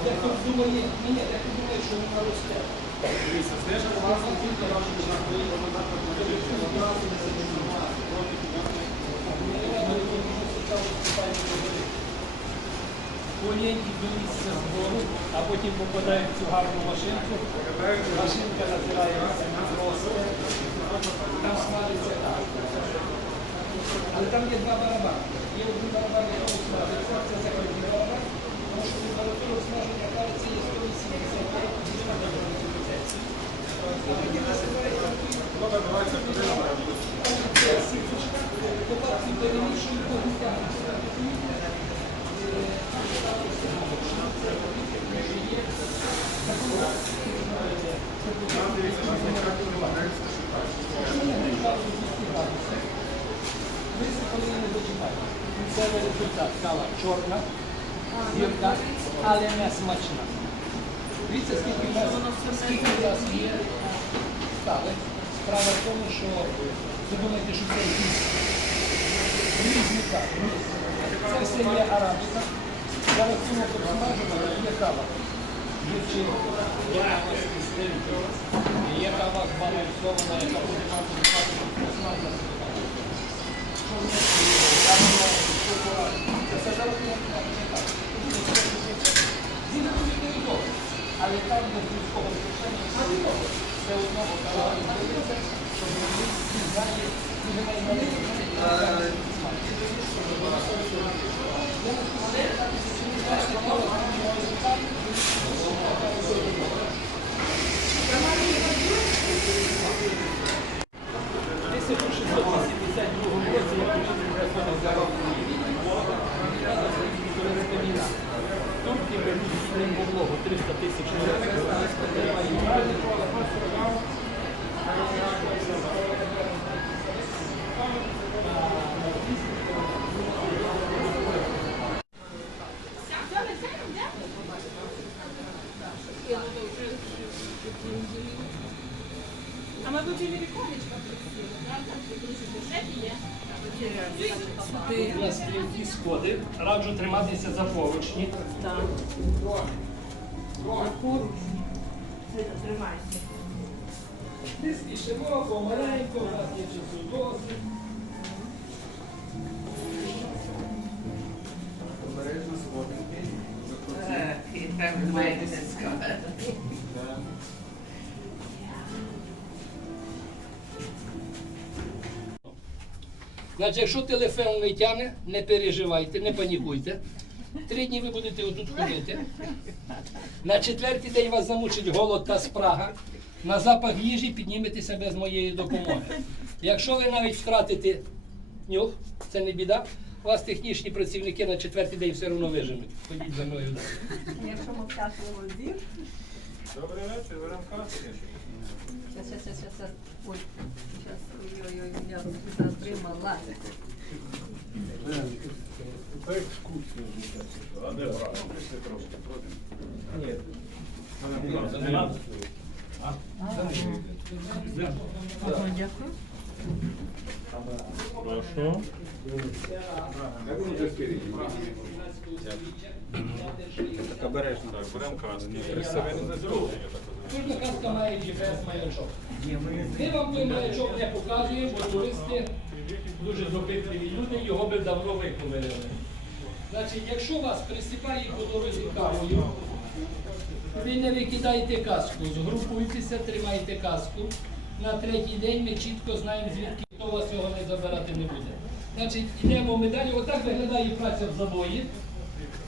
схожі виглядають. Дехто думає, ні, ні, дехто думає, що вона росте. Дивіться, знижка власне тільки ваша державна Олійки беріться з двору, а потім попадають в цю гарну машинку. Машинка натирається на росте. Там смалиться так. Але там є два барабани. Є один барабан, який смажиться, це закритий барабан, тому що температура смаження кажеться є 185 більше на Цельсія. Добре, давайте подивимо. Попадки перемішують по густях. Нам дивіться, нас не так намагається шукати. Висипали і не дочекали. Кінцевий результат кава чорна, гірка, але не смачна. Дивіться, скільки в нас, скільки в нас є кави. Справа в тому, що ви думаєте, що це якісь різні кави. Це все є арабська. За рахунок обсмажування є кава. Є кава з є кава збалансована, яка буде мати достатньо смаку. Але там до людського звичайно все одно, все одно вдається, що вони знає, дуже найменше. В 1682 році 300 тисяч А ми вивчили віконечко. Є. Сходи. Раджу триматися за поручні. Значить, якщо телефон не тягне, не переживайте, не панікуйте. Три дні ви будете отут ходити. На четвертий день вас замучить голод та спрага. На запах їжі підніметеся без моєї допомоги. Якщо ви навіть втратите нюх, це не біда. Вас технічні працівники на четвертий день все одно виженуть. Ходіть за мною далі. Якщо мовчати володів, Добрий вечір, Веремка. Сейчас, сейчас, сейчас, сейчас. Ой, сейчас, ой-ой-ой, я затримала. Це екскурсія. А де брат? Пішли трошки, Ні. Дякую. Так обережно. Так, беремо каски. При собі не Кожна казка має GPS маячок. Ми вам той маячок не показуємо, бо туристи дуже допитливі люди, його би давно виковирили. Значить, якщо вас присипає по дорозі кавою, ви не викидаєте каску, згрупуйтеся, тримайте каску. На третій день ми чітко знаємо, звідки хто вас його не забирати не буде. Значить, йдемо ми далі. Отак виглядає праця в забої.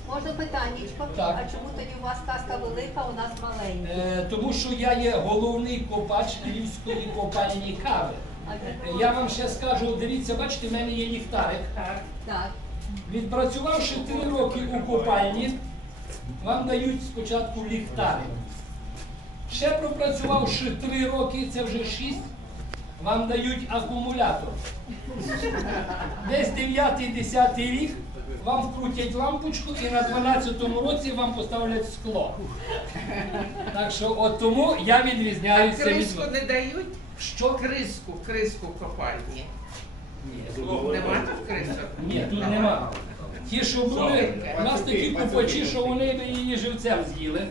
Можна питаннячко? Так. А чому тоді у вас казка велика, у нас маленька? Е, тому що я є головний копач львівської копальні кави. Е, Я вам ще скажу, дивіться, бачите, в мене є ліхтарик. Так. Відпрацювавши три роки у копальні, вам дають спочатку ліхтарик. Ще пропрацювавши три роки, це вже шість, вам дають акумулятор. Десь 9-10 рік вам вкрутять лампочку і на 12-му році вам поставлять скло. Так що от тому я відрізняюся від криску не дають? Що? Криску, криску копальні. Ні, Нема тут крисок? Ні, тут нема. Ті, що були, у нас такі купачі, що вони би її живцем з'їли.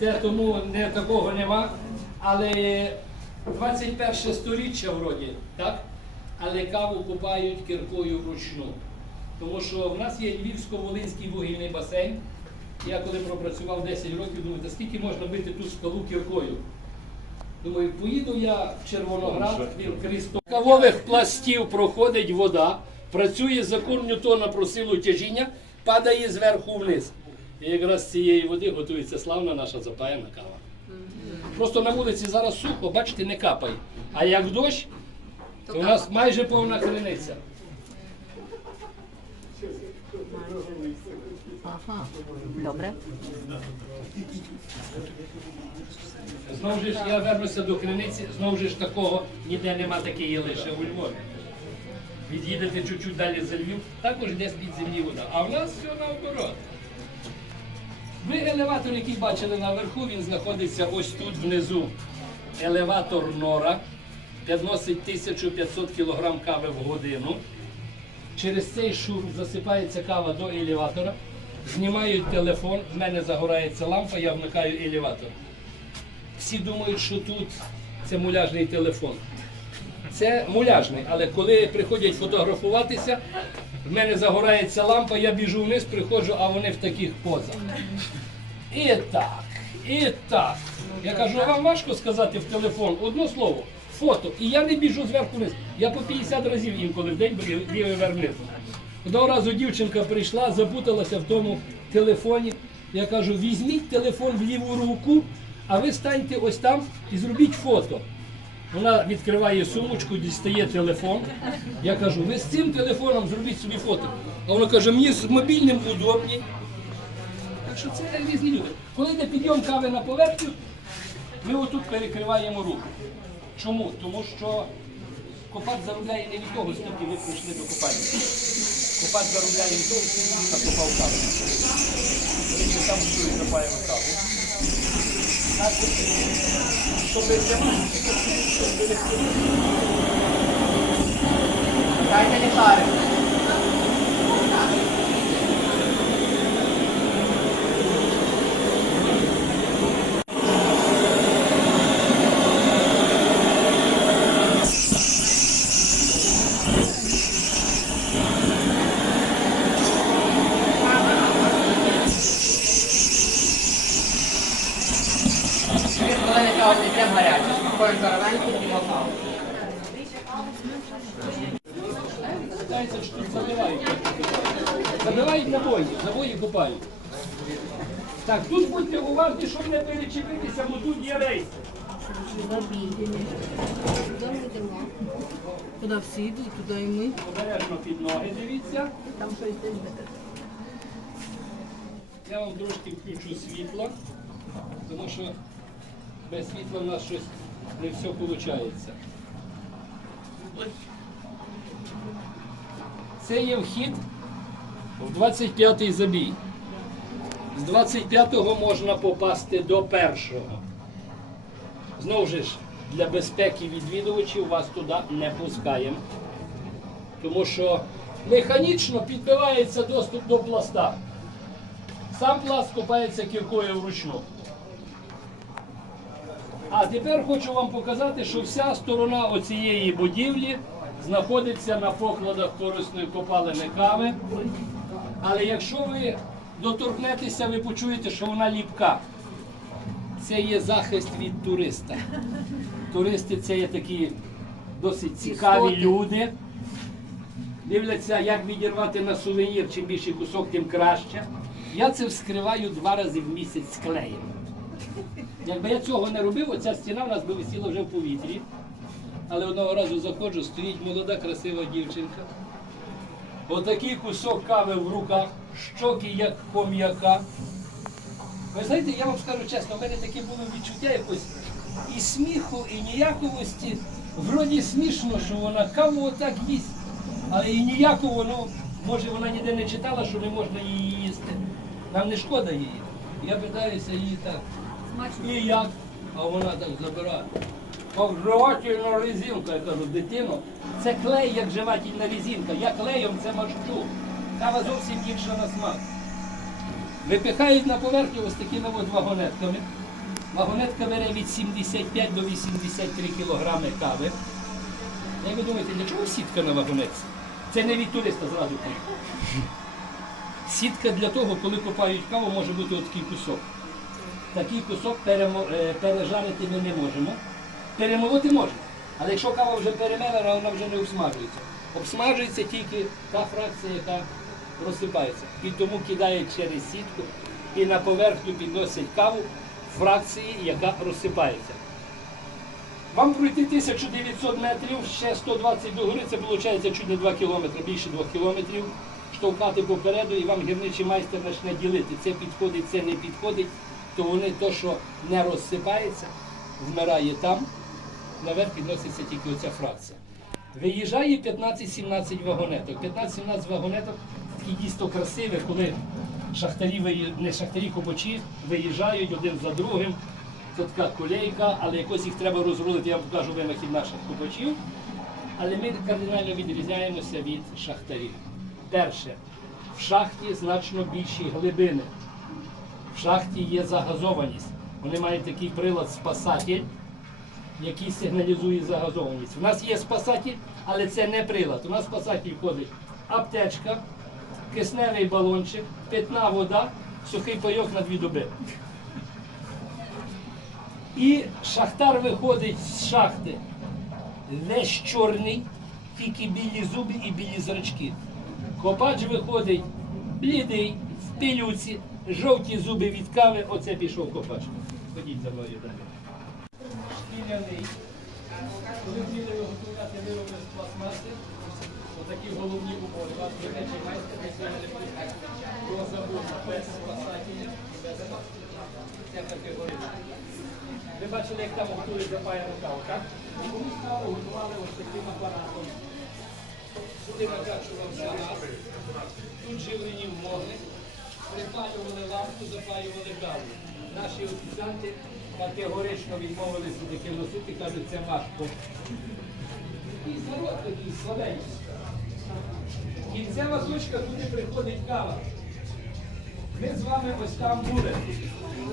Це тому не такого нема. Але 21 сторіччя вроді, так? Але каву купають кіркою вручну. Тому що в нас є Львівсько-Волинський вугільний басейн. Я коли пропрацював 10 років, думаю, та скільки можна бити ту скалу кіркою? Думаю, поїду я в Червоноград, в Крісто. Кавових пластів проходить вода, працює закон Ньютона про силу тяжіння, падає зверху вниз. І якраз з цієї води готується славна наша запаяна кава. Просто на вулиці зараз сухо, бачите, не капає. А як дощ, то у нас майже повна криниця. Добре. Знову ж я вернуся до криниці, знову ж такого ніде нема такої лише у Львові. Від'їдете чуть-чуть далі за Львів, також йде з-під землі вода. А в нас все наоборот. Ви елеватор, який бачили наверху, він знаходиться ось тут внизу. Елеватор Нора підносить 1500 кг кави в годину. Через цей шур засипається кава до елеватора, знімають телефон, в мене загорається лампа, я вмикаю елеватор. Всі думають, що тут це муляжний телефон. Це муляжний, але коли приходять фотографуватися, в мене загорається лампа, я біжу вниз, приходжу, а вони в таких позах. І так, і так. Я кажу, вам важко сказати в телефон одне слово, фото. І я не біжу зверху вниз. Я по 50 разів інколи в день лівий вверх вниз. Одного разу дівчинка прийшла, запуталася в тому телефоні. Я кажу, візьміть телефон в ліву руку, а ви станьте ось там і зробіть фото. Вона відкриває сумочку, дістає телефон. Я кажу, ви з цим телефоном зробіть собі фото. А вона каже, мені з мобільним удобні. Так що це різні люди. Коли йде підйом кави на поверхню, ми отут перекриваємо руку. Чому? Тому що копат заробляє не від того, скільки ви прийшли до копання. Копат заробляє від того, скільки він накопав каву. Ми там чують, запаємо каву. Так, щоб Дайте ліхари. Дві хвилини кава не прям гаряча. Спокійно коровеньку, п'ємо каву. Питається, що тут забивають. Забивають набої, набої купають. Так, тут будьте уважні, щоб не перечепитися, бо тут є рейс. Куди всі йдуть, туди і ми. Обережно під ноги дивіться. Там щось десь. Я вам трошки включу світло, тому що без світла в нас щось не все виходить. Це є вхід в 25-й забій. З 25-го можна попасти до першого. Знову ж, для безпеки відвідувачів вас туди не пускаємо. Тому що механічно підбивається доступ до пласта. Сам пласт копається кіркою вручну. А тепер хочу вам показати, що вся сторона оцієї будівлі знаходиться на покладах корисної копалини кави. Але якщо ви доторкнетеся, ви почуєте, що вона ліпка. Це є захист від туриста. Туристи це є такі досить цікаві люди. Дивляться, як відірвати на сувенір, чим більший кусок, тим краще. Я це вскриваю два рази в місяць з клеєм. Якби я цього не робив, оця стіна в нас би висіла вже в повітрі. Але одного разу заходжу, стоїть молода, красива дівчинка. Отакий кусок кави в руках, щоки як хом'яка. Ви знаєте, я вам скажу чесно, в мене таке було відчуття якось і сміху, і ніяковості. Вроді смішно, що вона каву отак їсть, але і ніяково, ну, може вона ніде не читала, що не можна її їсти. Нам не шкода її. Я питаюся її так. І як? А вона так забирає. Як жевательна резинка, я кажу, дитино, це клей, як жевательна резинка. Я клеєм це мащу. Кава зовсім інша на смак. Випихають на поверхню ось такими от вагонетками. Вагонетка бере від 75 до 83 кілограми кави. Як ви думаєте, для чого сітка на вагонетці? Це не від туриста зразу. кажу. Сітка для того, коли копають каву, може бути от такий кусок. Такий кусок е, пережарити ми не можемо. Перемолоти можна. Але якщо кава вже перемелена, вона вже не обсмажується. Обсмажується тільки та фракція, яка розсипається. І тому кидають через сітку і на поверхню підносять каву фракції, яка розсипається. Вам пройти 1900 метрів, ще 120 до гори, це виходить чуть не 2 кілометри, більше 2 кілометрів. Штовхати попереду і вам гірничий майстер почне ділити. Це підходить, це не підходить, то вони то, що не розсипається, вмирає там, наверх підноситься тільки оця фракція. Виїжджає 15-17 вагонеток. 15-17 вагонеток такі дійсно красиві, коли шахтарі, не шахтарі копачі виїжджають один за другим. Це така колейка, але якось їх треба розрулити. Я вам покажу винахід наших копачів. Але ми кардинально відрізняємося від шахтарів. Перше, в шахті значно більші глибини. В шахті є загазованість. Вони мають такий прилад спасатель, який сигналізує загазованість. У нас є спасатель, але це не прилад. У нас спасатель входить аптечка, кисневий балончик, питна вода, сухий пайок на дві доби. І шахтар виходить з шахти весь чорний, тільки білі зуби і білі зрачки. Копач виходить блідий, в пилюці, жовті зуби від кави, оце пішов копач. Ходіть за мною далі. Шкіряний. Коли вміли виготовляти вироби з пластмаси, отакі головні умови. Вас є речі майстер, сьогодні Було забув без спасателя, без ця категорія. Ви бачили, як там готують запаяну каву, так? І комусь каву готували ось таким апаратом. Сюди накачувався газ, тут живлені вмоги, припалювали лампу, запаювали каву. Наші офіціанти категорично відмовилися таке носити, кажуть, це важко. І народ такий слабенький. Кінцева точка, туди приходить кава. Ми з вами ось там були.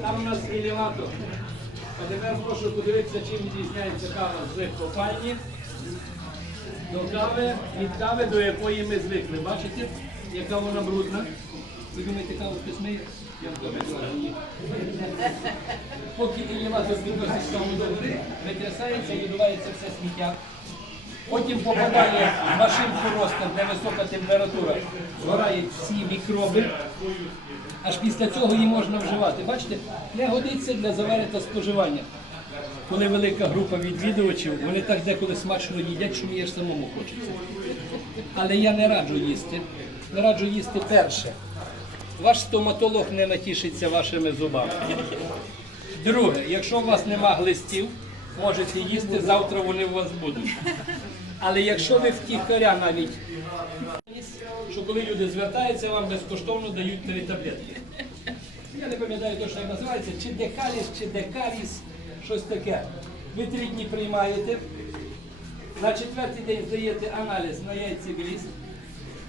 Там у нас елеватор. А тепер прошу подивитися, чим відрізняється кава з копальні до кави, від кави, до якої ми звикли. Бачите, яка вона брудна? Ви думаєте, каву хтось миє? Поки елеватор підносить каву до гори, витрясається і видувається все сміття. Потім попадає в машинку розтин, де висока температура, згорають всі мікроби. Аж після цього її можна вживати. Бачите, не годиться для завари та споживання. Коли велика група відвідувачів, вони так деколи смачно їдять, що мені аж самому хочеться. Але я не раджу їсти. Не раджу їсти перше. Ваш стоматолог не натішиться вашими зубами. Друге, якщо у вас нема глистів, можете їсти, завтра вони у вас будуть. Але якщо ви втіхаря навіть, що коли люди звертаються, вам безкоштовно дають три таблетки. Я не пам'ятаю точно, як називається, чи декаліс, чи декаріс, щось таке. Ви три дні приймаєте, на четвертий день здаєте аналіз на яйцегліст.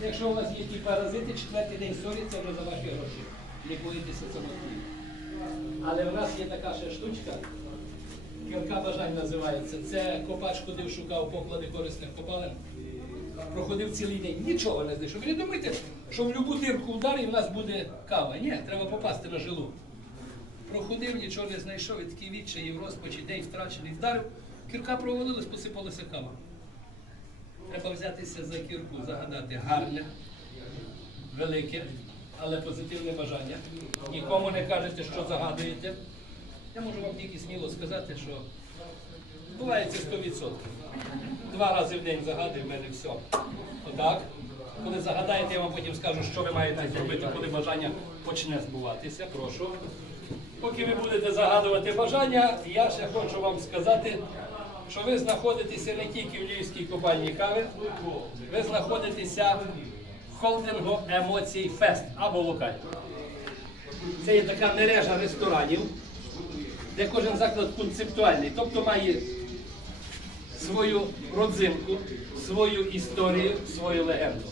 Якщо у вас є ті паразити, четвертий день сорі, це вже за ваші гроші. Лікуєтеся самостійно. Але в нас є така ще штучка, кірка бажань називається. Це копач ходив, шукав поклади корисних копалин. Проходив цілий день, нічого не знайшов. Ви не думайте, що в будь-яку дирку удар і в нас буде кава. Ні, треба попасти на жилу. Проходив, нічого не знайшов, і такий відчай, в розпачі, день втрачений, вдарив. Кірка провалилась, посипалася кава. Треба взятися за кірку, загадати гарне, велике, але позитивне бажання. Нікому не кажете, що загадуєте. Я можу вам тільки сміло сказати, що відбувається 100%. Два рази в день загадую, в мене все. Отак. Коли загадаєте, я вам потім скажу, що ви маєте зробити, коли бажання почне збуватися. Прошу. Поки ви будете загадувати бажання, я ще хочу вам сказати, що ви знаходитеся не тільки в Львівській копальні кави, ви знаходитеся в холдингу Емоцій Фест або локаль. Це є така мережа ресторанів, де кожен заклад концептуальний, тобто має свою родзинку, свою історію, свою легенду.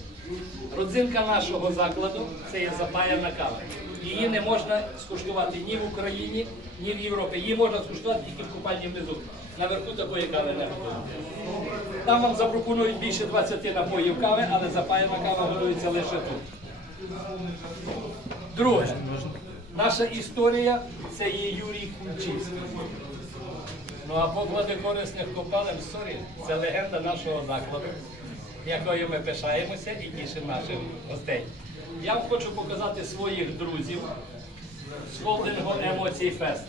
Родзинка нашого закладу це є запаяна кава. Її не можна скуштувати ні в Україні, ні в Європі. Її можна скуштувати тільки в купальні внизу. Наверху такої кави не готують. Там вам запропонують більше 20 напоїв кави, але запаяна кава готується лише тут. Друге, наша історія це є Юрій Кульчицький. Ну а поклади корисних копалин, сорі, це легенда нашого закладу, якою ми пишаємося і тішимо наших гостей. Я вам хочу показати своїх друзів з холдингу Емоцій Фест.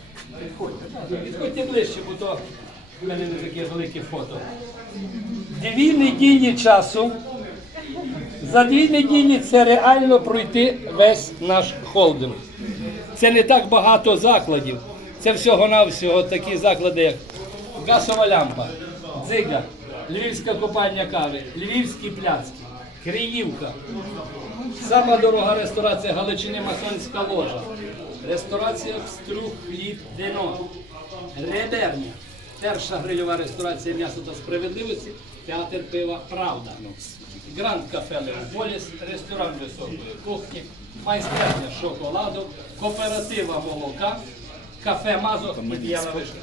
Підходьте ближче, бо то в мене не таке велике фото. Дві неділі часу. За дві неділі це реально пройти весь наш холдинг. Це не так багато закладів. Це всього-навсього такі заклади, як Гасова лямпа, Дзига, Львівська копальня кави, Львівські пляцки, Криївка. Сама дорога ресторація Галичини Масонська ложа. Ресторація Пструх Хліб Дино. Реберня. Перша грильова ресторація м'ясо та справедливості. Театр пива Правда. Гранд кафе Леополіс, ресторан високої кухні, майстерня шоколаду, кооператива молока, кафе Мазо і п'яна вишня.